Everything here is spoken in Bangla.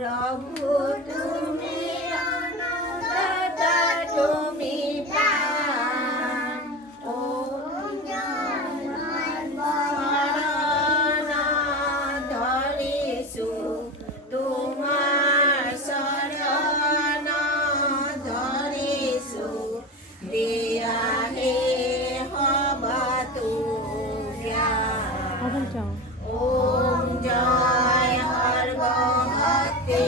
প্রভু তুমি অনন্ত, তুমি প্রাণ। ওম শরণ ধরিছো, তোমার শরণ ধরিছো, দিয়া হে হবতু জ্ঞান। ওম জয় হরগতি